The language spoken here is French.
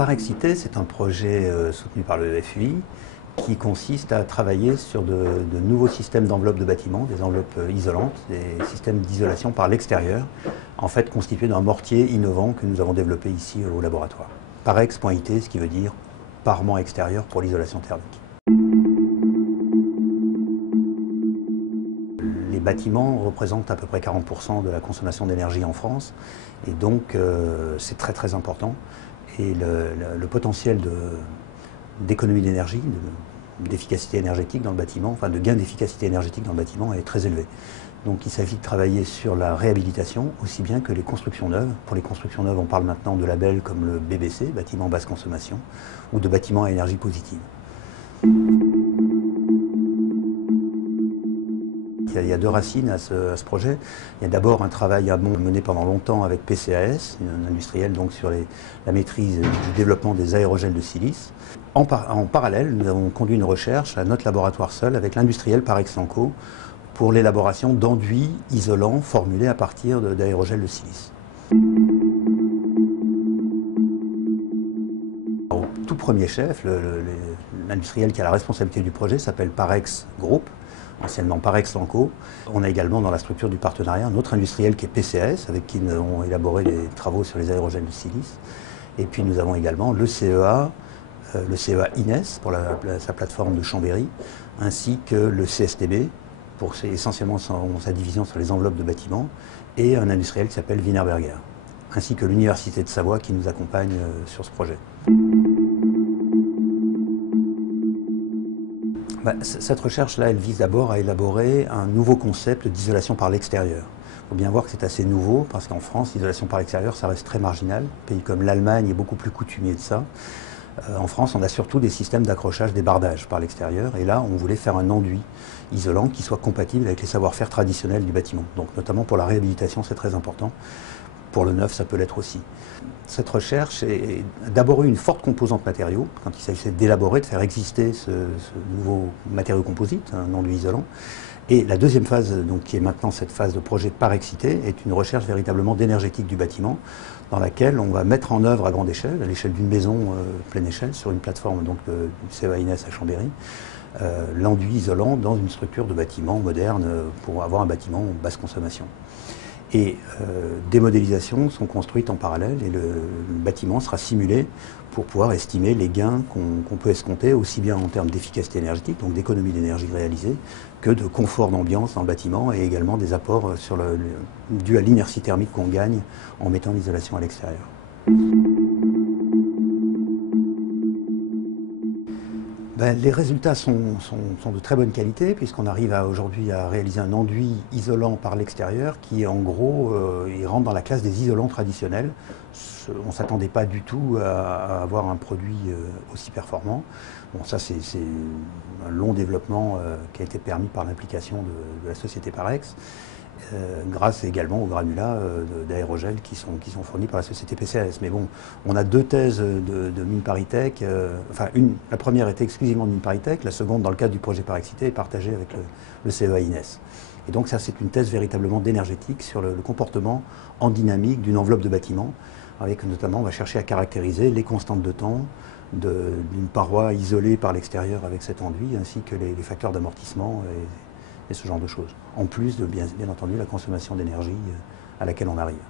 Parexcité, c'est un projet soutenu par le FUI qui consiste à travailler sur de nouveaux systèmes d'enveloppes de bâtiments, des enveloppes isolantes, des systèmes d'isolation par l'extérieur, en fait constitués d'un mortier innovant que nous avons développé ici au laboratoire. Parex.it, ce qui veut dire parement extérieur pour l'isolation thermique. Les bâtiments représentent à peu près 40% de la consommation d'énergie en France et donc c'est très important. Et le potentiel d'économie d'énergie, d'efficacité énergétique dans le bâtiment, enfin de gain d'efficacité énergétique dans le bâtiment est très élevé. Donc il s'agit de travailler sur la réhabilitation aussi bien que les constructions neuves. Pour les constructions neuves, on parle maintenant de labels comme le BBC, bâtiment basse consommation, ou de bâtiments à énergie positive. Il y a deux racines à ce projet. Il y a d'abord un travail mené pendant longtemps avec PCAS, un industriel donc sur la maîtrise du développement des aérogels de silice. En parallèle, nous avons conduit une recherche à notre laboratoire seul avec l'industriel Parexlanco pour l'élaboration d'enduits isolants formulés à partir d'aérogels de silice. Au tout premier chef, l'industriel qui a la responsabilité du projet s'appelle Parex Group, anciennement Parexlanco. On a également dans la structure du partenariat un autre industriel qui est PCAS, avec qui nous avons élaboré des travaux sur les aérogels de silice. Et puis nous avons également le CEA INES pour sa plateforme de Chambéry, ainsi que le CSTB pour essentiellement sa division sur les enveloppes de bâtiments, et un industriel qui s'appelle Wienerberger, ainsi que l'Université de Savoie qui nous accompagne sur ce projet. Cette recherche-là, elle vise d'abord à élaborer un nouveau concept d'isolation par l'extérieur. Il faut bien voir que c'est assez nouveau, parce qu'en France, l'isolation par l'extérieur, ça reste très marginal. Un pays comme l'Allemagne est beaucoup plus coutumier de ça. En France, on a surtout des systèmes d'accrochage, des bardages par l'extérieur. Et là, on voulait faire un enduit isolant qui soit compatible avec les savoir-faire traditionnels du bâtiment. Donc, notamment pour la réhabilitation, c'est très important. Pour le neuf, ça peut l'être aussi. Cette recherche a d'abord eu une forte composante matériaux, quand il s'agissait d'élaborer, de faire exister ce nouveau matériau composite, un enduit isolant. Et la deuxième phase, donc, qui est maintenant cette phase de projet Parexité, est une recherche véritablement d'énergétique du bâtiment, dans laquelle on va mettre en œuvre à grande échelle, à l'échelle d'une maison pleine échelle, sur une plateforme donc, du CEA INES à Chambéry, l'enduit isolant dans une structure de bâtiment moderne pour avoir un bâtiment basse consommation. Et des modélisations sont construites en parallèle et le bâtiment sera simulé pour pouvoir estimer les gains qu'on peut escompter aussi bien en termes d'efficacité énergétique, donc d'économie d'énergie réalisée, que de confort d'ambiance dans le bâtiment et également des apports dus à l'inertie thermique qu'on gagne en mettant l'isolation à l'extérieur. Les résultats sont de très bonne qualité puisqu'on arrive aujourd'hui à réaliser un enduit isolant par l'extérieur qui en gros il rentre dans la classe des isolants traditionnels. On ne s'attendait pas du tout à avoir un produit aussi performant. Bon, ça c'est un long développement qui a été permis par l'implication de la société Parex. Grâce également aux granulats d'aérogel qui sont fournis par la société PCAS. Mais bon, on a deux thèses de Mineparitech. La première était exclusivement de Mineparitech, la seconde, dans le cadre du projet Parexité, est partagée avec le CEA INES. Et donc ça, c'est une thèse véritablement d'énergétique sur le comportement en dynamique d'une enveloppe de bâtiment, avec notamment, on va chercher à caractériser les constantes de temps d'une paroi isolée par l'extérieur avec cet enduit, ainsi que les facteurs d'amortissement et ce genre de choses. En plus de, bien entendu, la consommation d'énergie à laquelle on arrive.